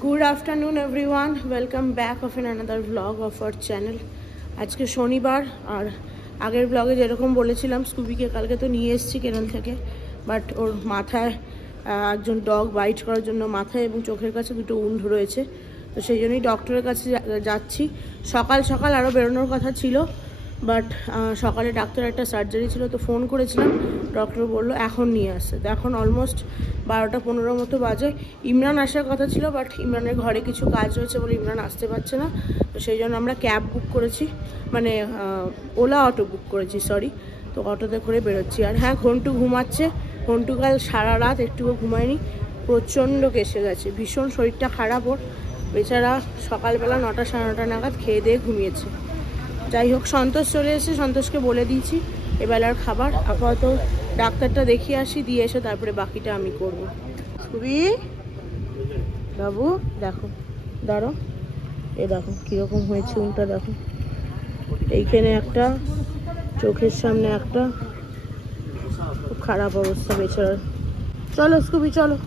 Good afternoon everyone, welcome back of another vlog of our channel. আজকে শনিবার আর আগের ব্লগে যেরকম বলেছিলাম স্কুবিকে কালকে তো নিয়ে এসেছি কেরল থেকে, বাট ওর মাথায় একজন ডগ বাইট করার জন্য মাথায় এবং চোখের কাছে দুটো উন্ড রয়েছে, তো সেই জন্যই ডক্টরের কাছে যাচ্ছি। সকাল সকাল আরও বেরোনোর কথা ছিল, বাট সকালে ডাক্তার একটা সার্জারি ছিল, তো ফোন করেছিলাম, ডক্টর বললো এখন নিয়ে আসছে। তো এখন অলমোস্ট 12টা 15 মতো বাজে। ইমরান আসার কথা ছিল, বাট ইমরানের ঘরে কিছু কাজ রয়েছে বলে ইমরান আসতে পারছে না, তো সেই জন্য আমরা ক্যাব বুক করেছি, মানে ওলা অটো বুক করেছি, সরি। তো অটোতে করে বেরোচ্ছি। আর হ্যাঁ, ঘন্টু ঘুমাচ্ছে। ঘন্টু কাল সারা রাত একটুকু ঘুমায়নি, প্রচণ্ড কেসে গেছে, ভীষণ শরীরটা খারাপ ওর। বেচারা সকালবেলা 9টা 9:30 নাগাদ খেয়ে দিয়ে ঘুমিয়েছে। যাই হোক, সন্তোষ চলে এসে সন্তোষকে বলে দিয়েছি এবেলার খাবার। আপাতত ডাক্তারটা দেখিয়ে আসি, দিয়ে এসে তারপরে বাকিটা আমি করব। খুবই বাবু দেখো, দাঁড়ো, এ দেখো কীরকম হয়েছে উনটা, দেখো এইখানে একটা, চোখের সামনে একটা, খুব খারাপ অবস্থা বেচারার। চলো স্কুবি চলো।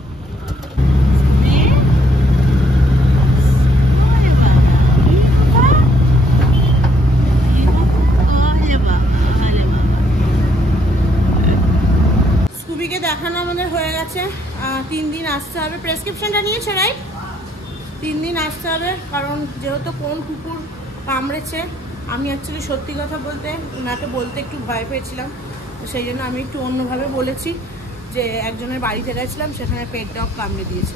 দেখানো আমাদের হয়ে গেছে। 3 দিন আসতে হবে, প্রেসক্রিপশনটা নিয়েছে রাইট? 3 দিন আসতে হবে, কারণ যেহেতু কোন কুকুর কামড়েছে। আমি অ্যাকচুয়ালি সত্যি কথা বলতে ওনাকে বলতে একটু ভয় পেয়েছিলাম, সেই জন্য আমি একটু অন্যভাবে বলেছি যে একজনের বাড়িতে গেছিলাম, সেখানে পেট ডগ কামড়ে দিয়েছে।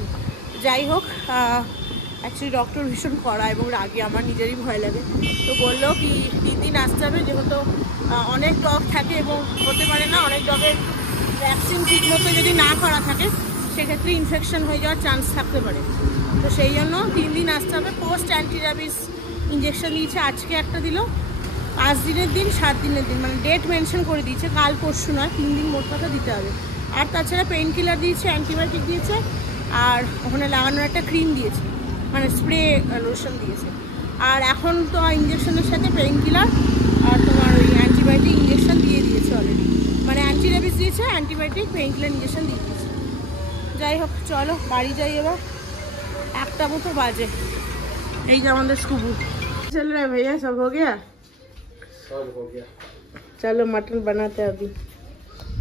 যাই হোক, অ্যাকচুয়ালি ডক্টর ভীষণ কড়া এবং রাগী, আমার নিজেরই ভয় লাগে। তো বললো কি 3 দিন আসতে হবে, যেহেতু অনেক ডগ থাকে এবং হতে পারে না অনেক ডগের ভ্যাকসিন ঠিক মতো যদি না করা থাকে সেক্ষেত্রে ইনফেকশন হয়ে যাওয়ার চান্স থাকতে পারে। তো সেই জন্য 3 দিন আসতে হবে। পোস্ট অ্যান্টি র্যাবিস ইঞ্জেকশন দিয়েছে, আজকে একটা দিল, 5 দিনের দিন 7 দিনের দিন, মানে ডেট মেনশন করে দিয়েছে, কাল পরশু নয়, 3 দিন মোট কথা দিতে হবে। আর তাছাড়া পেইন কিলার দিয়েছে, অ্যান্টিবায়োটিক দিয়েছে, আর ওখানে লাগানোর একটা ক্রিম দিয়েছে, মানে স্প্রে লোশন দিয়েছে। আর এখন তো ইঞ্জেকশনের সাথে পেইন কিলার আর তোমার ওই অ্যান্টিবায়োটিক ইঞ্জেকশন দিয়ে দিয়েছে অলরেডি, মানে অ্যান্টি র্যাবিস দিয়েছে, অ্যান্টিবায়োটিক পেইন কিলার ইঞ্জেকশন দিয়ে দিয়েছে। যাই হোক, চলো বাড়ি যাই এবার, 1টা মতো বাজে। এই যে আমাদের স্কুবু। চল রে ভাইয়া, সব হো গিয়া? সব হো গিয়া। চলো মাটন বানাতে হবে।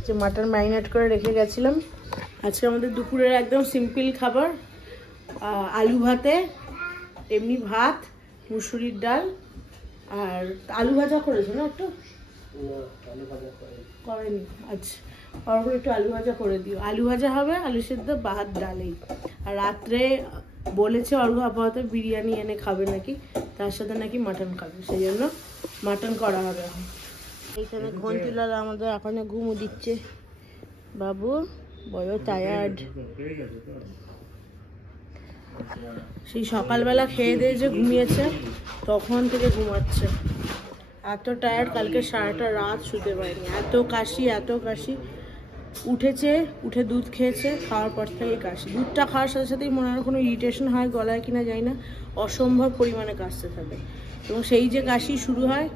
যে মাটন ম্যারিনেট করে রেখে গেছিলাম। আজকে আমাদের দুপুরের একদম সিম্পল খাবার, আলু ভাতে, এমনি ভাত, মুসুরির ডাল, আর আলু ভাজা করেছো না একটু? করেনি, আচ্ছা অর্ঘ একটু আলু ভাজা করে দিও। আলু ভাজা হবে, আলু সেদ্ধ, ভাত, ডালেই। আর রাত্রে বলেছে অর্ঘ আপাতত বিরিয়ানি এনে খাবে নাকি, তার সাথে নাকি মাটন খাবে, সেই জন্য মাটন করা হবে এখন। এইখানে ঘন্টুলাল আমাদের এখানে ঘুমো দিচ্ছে। বাবু বড় টায়ার্ড, সেই সকালবেলা খেয়ে দিয়ে যে ঘুমিয়েছে তখন থেকে ঘুমাচ্ছে, এত টায়ার্ড। কালকে সারাটা রাত শুতে পারেনি, এত কাশি এত কাশি। উঠেছে, উঠে দুধ খেয়েছে, খাওয়ার পর থেকেই কাশি। দুধটা খাওয়ার সাথে সাথেই মনে হয় কোনো ইরিটেশন হয় গলায় কিনা যায় না, অসম্ভব পরিমাণে কাশতে থাকে। এবং সেই যে কাশি শুরু হয়,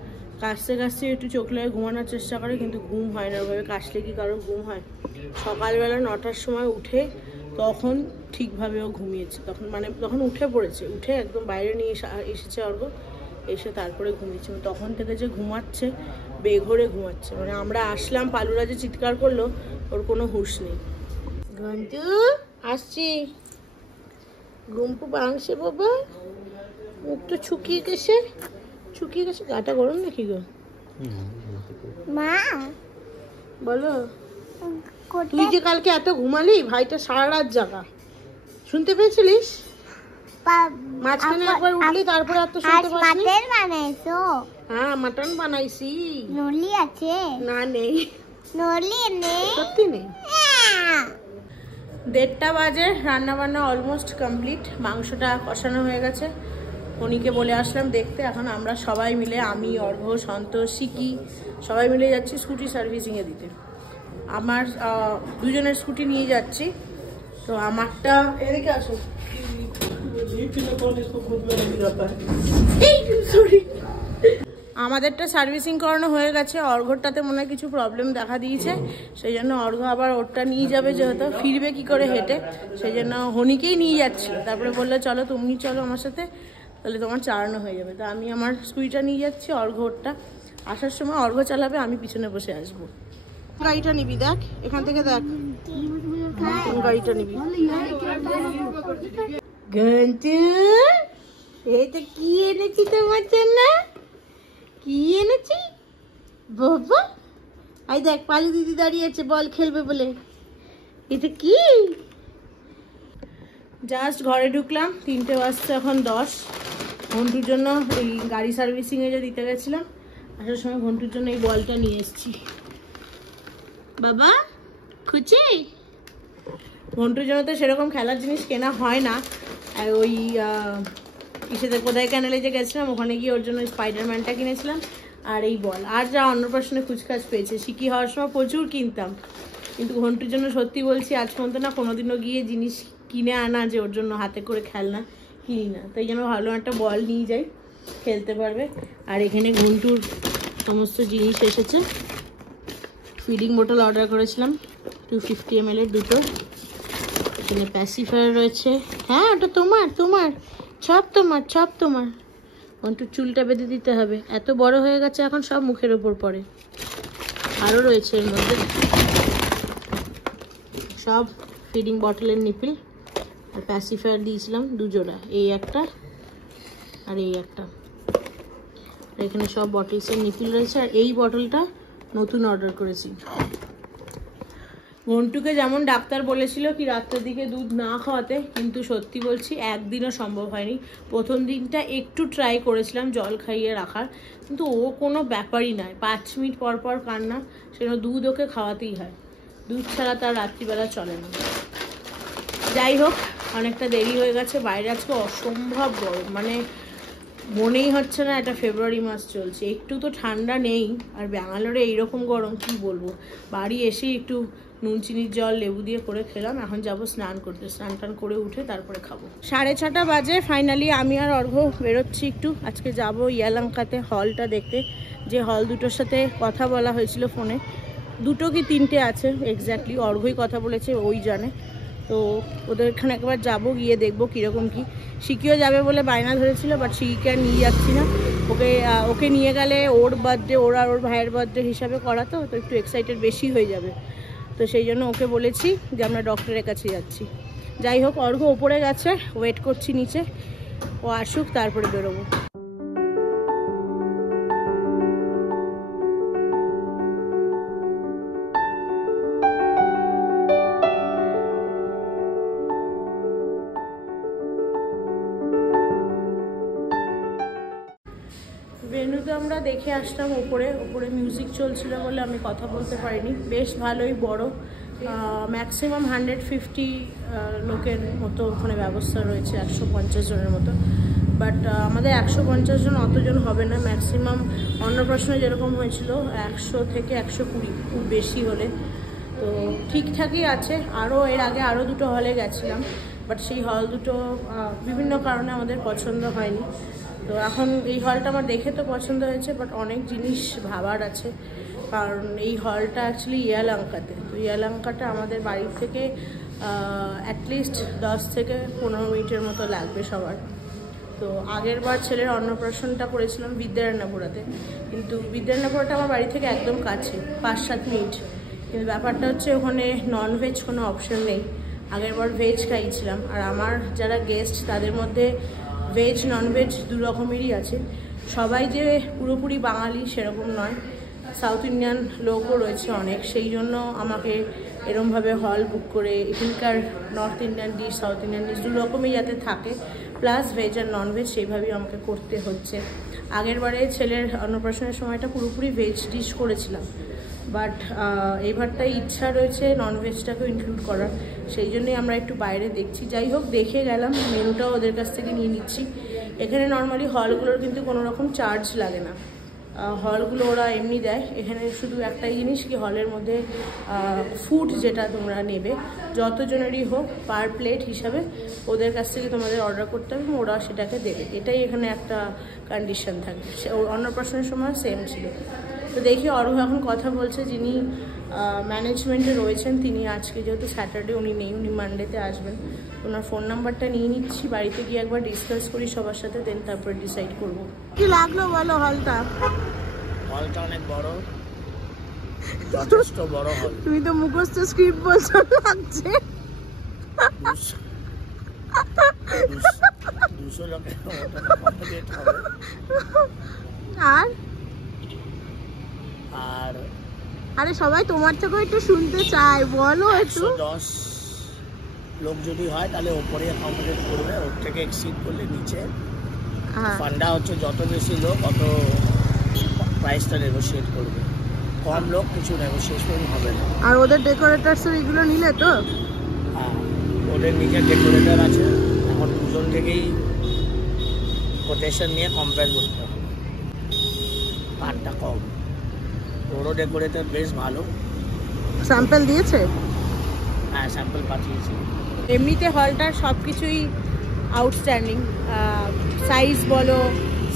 কাশতে কাশতে একটু চোখ লাগে ঘুমানোর চেষ্টা করে, কিন্তু ঘুম হয় না ওইভাবে। কাশলে কি কারো ঘুম হয়? সকালবেলা 9টার সময় উঠে তখন ঠিকভাবেও ঘুমিয়েছে, তখন উঠে পড়েছে, উঠে একদম বাইরে নিয়ে এসেছে অর্ঘ, এসে তারপরে ঘুমিয়েছে। তখন থেকে যে ঘুমাচ্ছে, বেঘরে ঘুমাচ্ছে, মানে আমরা আসলাম, পালুরা যে চিৎকার করলো, ওর কোনো হুঁশ নেই। ঘন্টু আসছি, ঘুমপু বাংছে বাবা, মুখ তো শুকিয়ে গেছে, গাটা গরম নাকি গো? মা বলো, তুই যে কালকে এত ঘুমালি, ভাইটা সারা রাত জাগা, শুনতে পেয়েছিলিস? মাঝখানে একবার উঠলি, তারপরে আর তো শুনতে পাসনি। মাটন বানাইছো? হ্যাঁ মাটন বানাইছি। নলি আছে? না নেই, নলি নেই, সত্যি নেই। 1:30 বাজে, রান্না বান্না অলমোস্ট কমপ্লিট, মাংসটা কষানো হয়ে গেছে। উনিকে বলে আসলাম দেখতে। এখন আমরা সবাই মিলে, আমি, অর্ঘ, সন্তোষ, সিকি, সবাই মিলে যাচ্ছি স্কুটি সার্ভিসিংয়ে দিতে। আমার 2জনের স্কুটি নিয়ে যাচ্ছি, তো আমারটা এদিকে আসো, আমাদেরটা সার্ভিসিং করানো হয়ে গেছে, অর্ঘরটাতে মনে হয় কিছু প্রবলেম দেখা দিয়েছে, সেই জন্য অর্ঘ আবার ওরটা নিয়ে যাবে, যেহেতু ফিরবে কি করে হেঁটে, সেই জন্য হনিকেই নিয়ে যাচ্ছিল। তারপরে বললো চলো তুমি চলো আমার সাথে, তাহলে তোমার চালানো হয়ে যাবে। তো আমি আমার স্কুটিটা নিয়ে যাচ্ছি, অর্ঘ ওরটা আসার সময় অর্ঘ চালাবে, আমি পিছনে বসে আসবো। গাড়িটা নিবি দেখ, এখান থেকে দেখ কোন গাড়িটা নিবি। ঘন্টু এটা কি এনেছি তোমার জন্য? কি এনেছি বাবা? আই দেখ পালু দিদি দাঁড়িয়েছে বল খেলবে বলে। এটা কি? জাস্ট ঘরে ঢুকলাম, 3টে বাজছে এখন 10। ঘন্টুর জন্য এই গাড়ি সার্ভিসিংয়ে যে দিতে গেছিলাম, আসার সময় ঘন্টুর জন্য এই বলটা নিয়ে এসেছি। বাবা খুশি? ঘন্টুর জন্য তো সেরকম খেলার জিনিস কেনা হয় না, ওই ইসেতে কোথায় ক্যানেলে যে গেছিলাম ওখানে গিয়ে ওর জন্য স্পাইডারম্যানটা কিনেছিলাম আর এই বল, আর যা অন্নপ্রাশনে খুচকাচ পেয়েছে। শিখি হওয়ার সময় প্রচুর কিনতাম, কিন্তু ঘন্টুর জন্য সত্যি বলছি আজ পর্যন্ত না কোনোদিনও গিয়ে জিনিস কিনে আনা যে ওর জন্য হাতে করে খেলনা কিনি না। তাই জন্য ভালো একটা বল নিয়ে যাই, খেলতে পারবে। আর এখানে ঘন্টুর সমস্ত জিনিস এসেছে। ফিডিং বোতল অর্ডার করেছিলাম 250 ml এর দুটো, এখানে প্যাসিফায়ার রয়েছে। হ্যাঁ ওটা তোমার, তোমার সব তোমার, সব তোমার। ঘন্টু চুলটা বেঁধে দিতে হবে, এত বড় হয়ে গেছে এখন, সব মুখের ওপর পড়ে। আরও রয়েছে এর মধ্যে সব ফিডিং বটলের নিপিল আর প্যাসিফায়ার দিয়েছিলাম 2 জোড়া, এই একটা আর এই একটা। এখানে সব বটলসের নিপিল রয়েছে, আর এই বটলটা নতুন অর্ডার করেছি। ঘন্টুকে যেমন ডাক্তার বলেছিল কি রাত্রের দিকে দুধ না খাওয়াতে, কিন্তু সত্যি বলছি একদিনও সম্ভব হয়নি। প্রথম দিনটা একটু ট্রাই করেছিলাম জল খাইয়ে রাখার, কিন্তু ও কোনো ব্যাপারই নয়, 5 মিনিট পর পর কান্না, সেজন্য দুধ ওকে খাওয়াতেই হয়, দুধ ছাড়া তার রাত্রিবেলা চলে না। যাই হোক অনেকটা দেরি হয়ে গেছে, বাইরে আজকে অসম্ভব গরম, মানে মনেই হচ্ছে না এটা ফেব্রুয়ারি মাস চলছে, একটু তো ঠান্ডা নেই। আর ব্যাঙ্গালোরে এইরকম গরম কি বলবো। বাড়ি এসেই একটু নুন চিনির জল লেবু দিয়ে করে খেলাম, এখন যাব স্নান করতে, স্নান টান করে উঠে তারপরে খাবো। 6:30 বাজে ফাইনালি আমি আর অর্ঘ বেরোচ্ছি একটু, আজকে যাব ইয়ালাঙ্কাতে হলটা দেখতে, যে হল দুটোর সাথে কথা বলা হয়েছিল ফোনে, 2 কি 3টে আছে এক্স্যাক্টলি, অর্ঘই কথা বলেছে ওই জানে। তো ওদেরখানে একবার যাবো, গিয়ে দেখবো কীরকম কি। শিখিও যাবে বলে বায়না ধরেছিল, বাট শিখিকে আর নিয়ে যাচ্ছি না, ওকে নিয়ে গেলে ওর বার্থডে, ওর আর ওর ভাইয়ের বার্থডে হিসাবে করা, তো একটু এক্সাইটেড বেশি হয়ে যাবে, তো সেই জন্য ওকে বলেছি যে আমরা ডক্টরের কাছে যাচ্ছি। যাই হোক অর্ঘ ওপরে গেছে, ওয়েট করছি নিচে, ও আসুক তারপরে বেরোবো। ভেন্যুতে আমরা দেখে আসলাম, ওপরে মিউজিক চলছিল বলে আমি কথা বলতে পারিনি, বেশ ভালোই বড়, ম্যাক্সিমাম 150 লোকের মতো ওখানে ব্যবস্থা রয়েছে, 150 জনের মতো। বাট আমাদের 150 জন অতজন হবে না, ম্যাক্সিমাম অন্নপ্রাশনে যেরকম হয়েছিল 100 থেকে 120, খুব বেশি হলে। তো ঠিকঠাকই আছে। আরও এর আগে আরও 2টো হলে গেছিলাম, বাট সেই হল দুটো বিভিন্ন কারণে আমাদের পছন্দ হয়নি। তো এখন এই হলটা আমার দেখে তো পছন্দ হয়েছে, বাট অনেক জিনিস ভাবার আছে, কারণ এই হলটা অ্যাকচুয়ালি ইয়ালাঙ্কাতে। তো ইয়ালাঙ্কাটা আমাদের বাড়ির থেকে অ্যাটলিস্ট 10 থেকে 15 মিনিটের মতো লাগবে সবার। তো আগের বার ছেলের অন্নপ্রাশনটা করেছিলাম বিদ্যারায়ণপুরাতে, কিন্তু বিদ্যারায়ণপুরাটা আমার বাড়ি থেকে একদম কাছে, 5-7 মিনিট। কিন্তু ব্যাপারটা হচ্ছে ওখানে ননভেজ কোনো অপশন নেই, আগের বার ভেজ খাইছিলাম। আর আমার যারা গেস্ট তাদের মধ্যে ভেজ ননভেজ 2 রকমেরই আছে, সবাই যে পুরোপুরি বাঙালি সেরকম নয়, সাউথ ইন্ডিয়ান লোকও রয়েছে অনেক, সেই জন্য আমাকে এরমভাবে হল বুক করে এখানকার north Indian dish, south Indian dish 2 রকমই যাতে থাকে, প্লাস ভেজ আর ননভেজ, সেইভাবেই আমাকে করতে হচ্ছে। আগের বারে ছেলের অন্নপ্রাশনের সময়টা পুরোপুরি ভেজ ডিশ করেছিলাম, বাট এবারটাই ইচ্ছা রয়েছে ননভেজটাকেও ইনক্লুড করার, সেই জন্যই আমরা একটু বাইরে দেখছি। যাই হোক দেখে গেলাম, মেনুটাও ওদের কাছ থেকে নিয়ে নিচ্ছি। এখানে নর্মালি হলগুলোর কিন্তু কোনো রকম চার্জ লাগে না, হলগুলো ওরা এমনি দেয়। এখানে শুধু একটাই জিনিস কি হলের মধ্যে ফুড যেটা তোমরা নেবে যতজনেরই হোক পার প্লেট হিসাবে ওদের কাছ থেকে তোমাদের অর্ডার করতে হবে, ওরা সেটাকে দেবে। এটাই এখানে একটা কন্ডিশন থাকবে। অন্নপ্রাশনের সময় সেম ছিল। তো দেখি অরূপ এখন কথা বলছে, যিনি ম্যানেজমেন্টে রয়েছেন তিনি আজকে যেহেতু স্যাটারডে উনি নেই, উনি মানডেতে আসবেন। ওনার ফোন নাম্বারটা নিয়ে নিচ্ছি, বাড়িতে গিয়ে একবার ডিসকাস করি সবার সাথে, দেন তারপর ডিসাইড করবো। কি লাগলো বলো হলটা? হলটা অনেক বড়, যথেষ্ট বড় হল। তুমি তো মুখস্থ স্ক্রিপ্ট বলছো লাগছে। 200 লোকের কমপ্লিট হবে। আর আর আরে সবাই তোমার থেকে একটু শুনতে চায়, বলো একটু। 110 লোক যদি হয় তাহলে ওপরে অ্যাকোমোডেট করবে, ওর থেকে এক্সিড করলে নিচে। ফান্ডা হচ্ছে যত বেশি লোক অত প্রাইসটা নেগোশিয়েট করবে, কম লোক কিছু নেগোশিয়েশন হবে না। আর ওদের ডেকোরেটরস এগুলো নিলে তো? হ্যাঁ, ওদের নিজের ডেকোরেটর আছে। এখন দুজন থেকেই কোটেশন নিয়ে কম্পেয়ার করতে হবে, কারটা কম। ওরও ডেকোরেটর বেশ ভালো। স্যাম্পল দিয়েছে? হ্যাঁ, স্যাম্পল পাঠিয়েছি। এমনিতে হলটার সব কিছুই আউটস্ট্যান্ডিং, সাইজ বলো,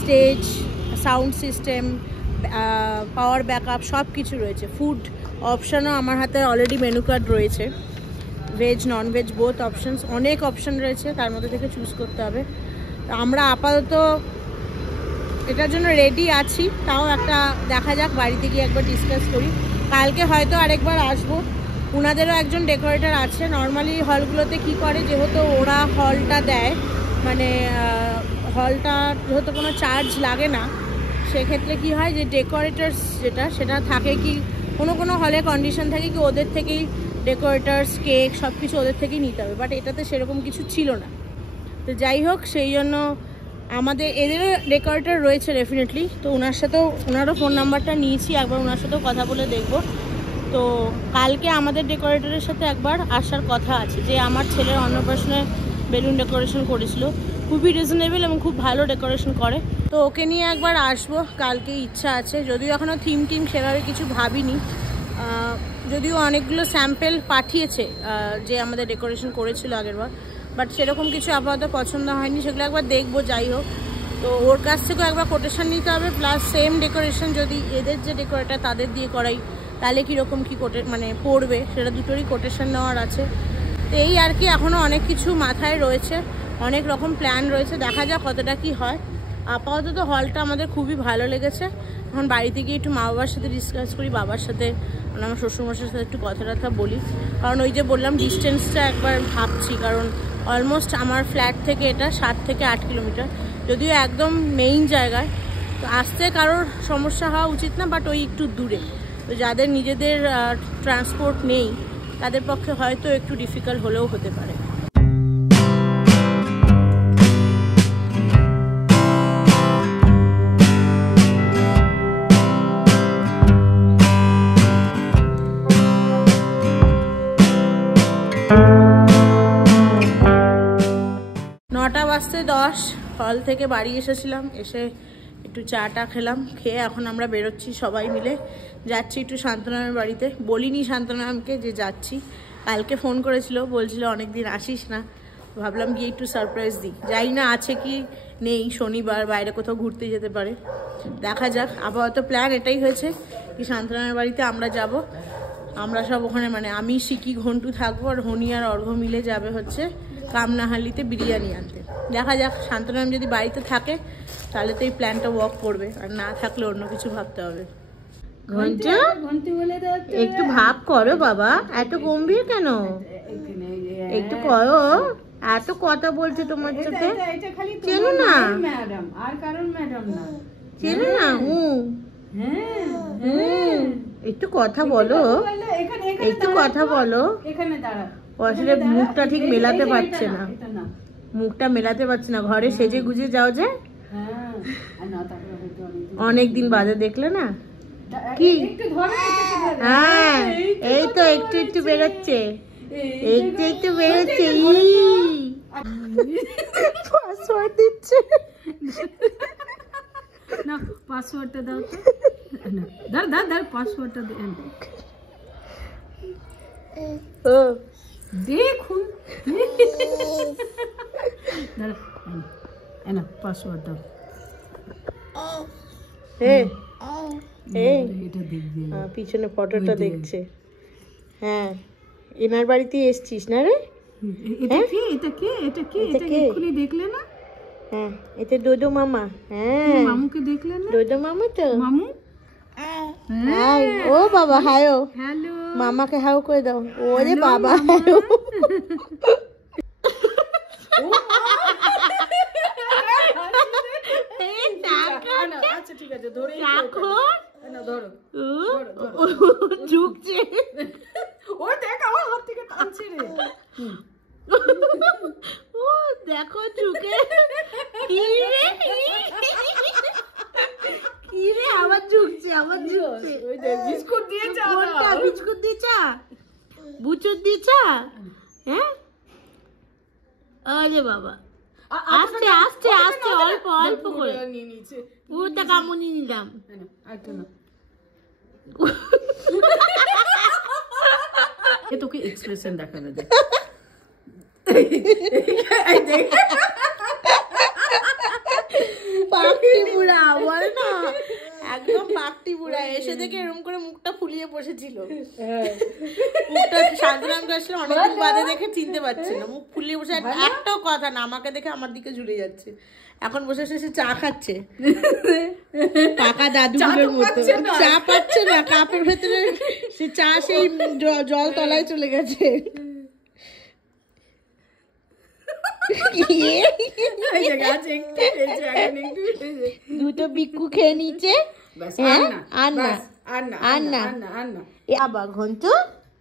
stage, sound system, power backup সব কিছু রয়েছে। ফুড অপশানও আমার হাতে অলরেডি মেনু কার্ড রয়েছে, veg non veg both options, অনেক অপশান রয়েছে, তার মধ্যে থেকে চুজ করতে হবে। আমরা আপাতত এটার জন্য রেডি আছি, তাও একটা দেখা যাক, বাড়িতে গিয়ে একবার ডিসকাস করি। কালকে হয়তো আরেকবার আসবো। ওনাদেরও একজন ডেকোরেটর আছে। নর্মালি হলগুলোতে কি করে, যেহেতু ওরা হলটা দেয়, মানে হলটা যেহেতু কোনো চার্জ লাগে না, সেক্ষেত্রে কি হয় যে ডেকোরেটার্স সেটা থাকে কি কোনো হলে কন্ডিশন থাকে কি ওদের থেকেই ডেকোরেটার্স, কেক সব কিছু ওদের থেকেই নিতে হবে। বাট এটাতে সেরকম কিছু ছিল না। তো যাই হোক, সেই জন্য আমাদের এদেরও ডেকোরেটর রয়েছে ডেফিনেটলি। তো ওনারও ফোন নাম্বারটা নিয়েছি, একবার ওনার সাথেও কথা বলে দেখব। তো কালকে আমাদের ডেকোরেটরের সাথে একবার আসার কথা আছে, যে আমার ছেলের অন্নপ্রাশনে বেলুন ডেকোরেশন করেছিল, খুবই রিজনেবল এবং খুব ভালো ডেকোরেশন করে। তো ওকে নিয়ে একবার আসবো, কালকে ইচ্ছা আছে। যদিও এখনও থিম সেভাবে কিছু ভাবিনি, যদিও অনেকগুলো স্যাম্পেল পাঠিয়েছে যে আমাদের ডেকোরেশন করেছিল আগেরবার, বাট সেরকম কিছু আপাতত পছন্দ হয়নি, সেগুলো একবার দেখবো। যাই হোক, তো ওর কাছ থেকেও একবার কোটেশন নিতে হবে, প্লাস সেম ডেকোরেশন যদি এদের যে ডেকোরেটর তাদের দিয়ে করাই তাহলে কীরকম কী মানে পড়বে, সেটা দুটোরই কোটেশন নেওয়ার আছে। তো এই আর কি, এখনও অনেক কিছু মাথায় রয়েছে, অনেক রকম প্ল্যান রয়েছে, দেখা যাক কতটা কি হয়। আপাতত হলটা আমাদের খুবই ভালো লেগেছে। এখন বাড়িতে গিয়ে একটু মা বাবার সাথে ডিসকাস করি, বাবার সাথে মানে আমার শ্বশুরমশাইয়ের সাথে একটু কথা বলি। কারণ ওই যে বললাম ডিস্টেন্সটা একবার ভাবছি, কারণ অলমোস্ট আমার ফ্ল্যাট থেকে এটা 7 থেকে 8 কিলোমিটার, যদিও একদম মেইন জায়গায়। তো আসতে কারোর সমস্যা হওয়া উচিত না, বাট ওই একটু দূরে। তো যাদের নিজেদের ট্রান্সপোর্ট নেই তাদের পক্ষে হয়তো একটু ডিফিকাল্ট হলেও হতে পারে। নটা বাজতে 10 হল থেকে বাড়ি এসেছিলাম, এসে একটু চাটা খেলাম, খেয়ে এখন আমরা বেরোচ্ছি সবাই মিলে, যাচ্ছি একটু শান্তনামের বাড়িতে। বলিনি শান্তনামকে যে যাচ্ছি, কালকে ফোন করেছিল, বলছিল অনেকদিন আসিস না, ভাবলাম গিয়ে একটু সারপ্রাইজ দিই। যাই না আছে কি নেই, শনিবার বাইরে কোথাও ঘুরতে যেতে পারে, দেখা যাক। আপাতত প্ল্যান এটাই হয়েছে কি শান্তনামের বাড়িতে আমরা যাব, আমরা সব ওখানে মানে আমি, শিকি, ঘন্টু থাকবো, আর হনি আর অর্ঘ মিলে যাবে হচ্ছে কামনাহালিতে বিরিয়ানি আনতে। দেখা যাক, শান্তনাম যদি বাড়িতে থাকে তাহলে তো এই প্ল্যানটা ওয়ার্ক করবে, আর না থাকলে অন্য কিছু ভাবতে হবে। একটু ভাব করো বাবা, এত গম্ভীর কেন? একটু করো, এত কথা বলছে তোমার সাথে, চেনো না? চেনো না? একটু কথা বলো, একটু কথা বলো। আসলে মুখটা ঠিক মেলাতে পারছে না, মুখটা মেলাতে পারছে না। ঘরে সেজে গুজে যাও যে, অনেকদিন বাদে দেখলে না কি? হ্যাঁ, এই তো একটু একটু বেরোচ্ছে, একটু একটু বেরোচ্ছে। পাসওয়ার্ড দিচ্ছে না, পাসওয়ার্ডটা দাও তো। ধর ধর ধর পাসওয়ার্ডটা দে। ও দেখুন না পাসওয়ার্ড দাও। এটা দেখবে, পিছনে ফটোটা দেখছে। হ্যাঁ, এনার বাড়িতে এসছিস না রে? এটা কে এটা কে এটা কে এটা এক্ষুনি দেখলে না? হ্যাঁ, এটা ডোডো মামা। হ্যাঁ, মামুকে দেখলে না? ডোডো মামা তো। মামু হাই, ও বাবা হায়ো। হ্যালো, মামাকে হাও করে দাও। ওরে বাবা হায়ো। আচ্ছা ঠিক আছে, ধরে ধরো। ঝুঁকছে। ও দেখ আমার হাত থেকে টানছে রে। ও দেখো ঝুঁকে। কি রে আবার ঝুঁকছে, আবার ঝুঁকছে। ওই দেখ বিস্কুট দিয়ে চা দাও। কোনটা বিস্কুট দিয়ে চা? বুচুর দিয়ে চা? হ্যাঁ, আরে বাবা, আস্তে আস্তে আস্তে, অল্প অল্প করে নিয়ে নিচে। পুরোটা কামড়ি নিলাম। আরেকটা না। এ তোকে এক্সপ্রেশন দেখানো দে। পাকটি বুড়া বল না, একদম পাকটি বুড়া। এসে দেখে এরকম করে মুখটা ফুলিয়ে বসেছিল। মুখটা শান্তনামকে আসলে অনেকদিন বাদে দেখে চিনতে পারছে না, মুখ ফুলিয়ে বসে একটাও কথা না, আমাকে দেখে আমার দিকে ঝুলে যাচ্ছে। এখন বসে বসে চা খাচ্ছে কাকা দাদুগুলোর মতো। চা পাচ্ছে না, কাপের ভেতরে সে চা সেই জল তলায় চলে গেছে। দুটো বিক্কু খেয়ে নিচ্ছে। আবার ঘন্টু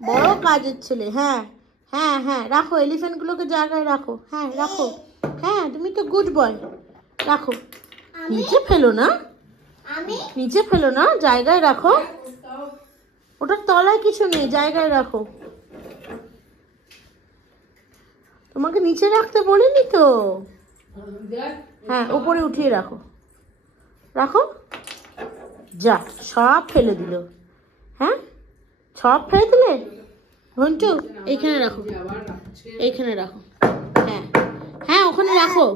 বড় কাজের ছেলে। হ্যাঁ হ্যাঁ হ্যাঁ, রাখো এলিফ্যান্ট গুলোকে জায়গায় রাখো। হ্যাঁ রাখো। হ্যাঁ, তুমি তো গুড বয়। রাখো, নিচে ফেলো না, নিচে ফেলো না, জায়গায় রাখো। ওটার তলায় কিছু নেই, জায়গায় রাখো। তোমাকে নিচে রাখতে বলিনি তো। হ্যাঁ, উপরে উঠিয়ে রাখো। রাখো। যা, সব ফেলে দিল। হ্যাঁ, সব ফেলে দিলে। ঘন্টু এইখানে রাখো, এইখানে রাখো। হ্যাঁ হ্যাঁ, ওখানে রাখো।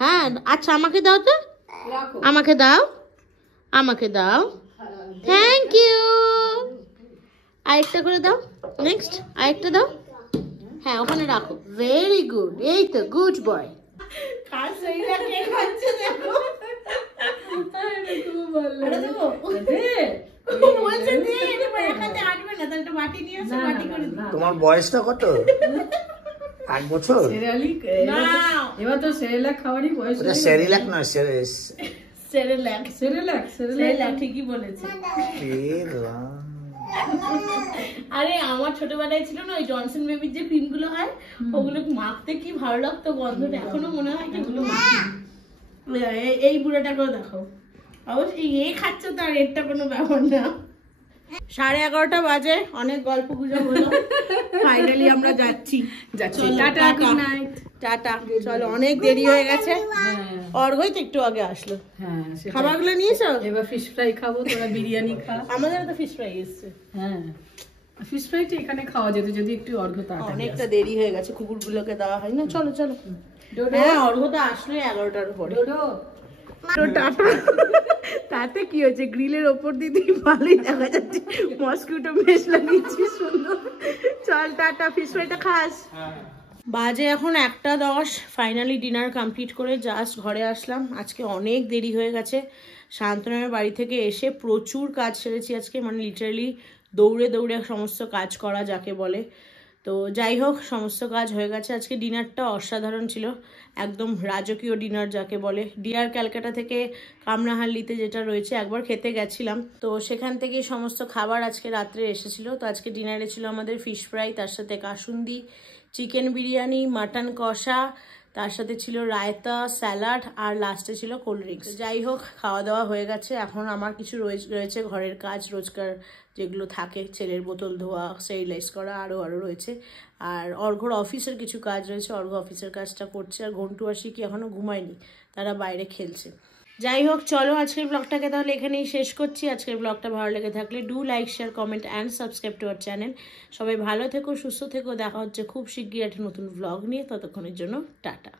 হ্যাঁ, আচ্ছা আমাকে দাও তো, আমাকে দাও, আমাকে দাও। Thank you. আরেকটা করে দাও, নেক্সট আরেকটা দাও। হ্যাঁ, ওখানে রাখো। ভেরি গুড, এই তো গুড বয়। তোমার বয়সটা কত? 8 বছর? এবার তো সেরেলাক খাওয়ারই বয়স। ওটা সেরিলাক না, সেরেল্যাক। সেরেলাক সেরেল্যাক ঠিকই বলেছে। আরে আমার ছোটবেলায় ছিল না ওই জনসন বেবির যে ক্রিম গুলো হয়, ওগুলো মাখতে কি ভালো লাগতো, গন্ধটা এখনো মনে হয় কি ওগুলো মাখি। এই বুড়োটাকেও দেখো, অবশ্যই এ খাচ্ছে তো, আর এরটা কোনো ব্যাপার না। 11:30 বাজে, অনেক গল্প গুজব হলো, ফাইনালি আমরা যাচ্ছি। Tata, good night. টাটা, চলো, অনেক দেরি হয়ে গেছে। অর্ঘই তো একটু আগে আসলো। হ্যাঁ, খাবারগুলো নিয়েছো? এবার ফিশ ফ্রাই খাবো, তোরা বিরিয়ানি খা। আমাদের তো ফিশ ফ্রাই এসছে। হ্যাঁ, ফিশ ফ্রাইটা এখানে খাওয়া যেত যদি একটু অর্ঘ তাড়াতাড়ি। অনেকটা দেরি হয়ে গেছে, কুকুরগুলোকে দেওয়া হয় না। চলো চলো। হ্যাঁ, অর্ঘ তো আসলে 11টার পরে। তাতে কি হয়েছে, গ্রিলের ওপর দিয়ে ভালোই দেখা যাচ্ছে, মসকিউটো মেশ লাগিয়েছি সুন্দর। চল টাটা, ফিশ ফ্রাইটা খাস। বাজে এখন 1:10। ফাইনালি ডিনার কমপ্লিট করে জাস্ট ঘরে আসলাম। আজকে অনেক দেরি হয়ে গেছে। শান্তনামের বাড়ি থেকে এসে প্রচুর কাজ সেরেছি আজকে, মানে লিটারালি দৌড়ে দৌড়ে সমস্ত কাজ করা যাকে বলে। তো যাই হোক, সমস্ত কাজ হয়ে গেছে। আজকে ডিনারটা অসাধারণ ছিল, একদম রাজকীয় ডিনার যাকে বলে। ডিয়ার ক্যালকাটা থেকে কামনাহাল্লিতে যেটা রয়েছে, একবার খেতে গেছিলাম, তো সেখান থেকে সমস্ত খাবার আজকে রাত্রে এসেছিল। তো আজকে ডিনারে ছিল আমাদের ফিশ ফ্রাই, তার সাথে কাসুন্দি, চিকেন বিরিয়ানি, মাটন কষা, তার সাথে ছিল রায়তা, স্যালাড, আর লাস্টে ছিল কোল্ড ড্রিঙ্কস। যাই হোক, খাওয়া দাওয়া হয়ে গেছে। এখন আমার কিছু রয়েছে ঘরের কাজ, রোজকার যেগুলো থাকে, ছেলের বোতল ধোয়া, স্টেরিলাইজ করা, আরও রয়েছে। আর অর্ঘর অফিসের কিছু কাজ রয়েছে, অর্ঘ অফিসের কাজটা করছে। আর ঘন্টু আর শিখি এখনও ঘুমায়নি, তারা বাইরে খেলছে। যাই হোক, চলো আজকের ব্লগটাকে তাহলে এখানেই শেষ করছি। আজকের ব্লগটা ভালো লেগে থাকলে do like, share, comment and subscribe to our channel. সবাই ভালো থেকো, সুস্থ থেকো। দেখা হচ্ছে খুব শিগগির একটা নতুন ব্লগ নিয়ে। ততক্ষণের জন্য টাটা।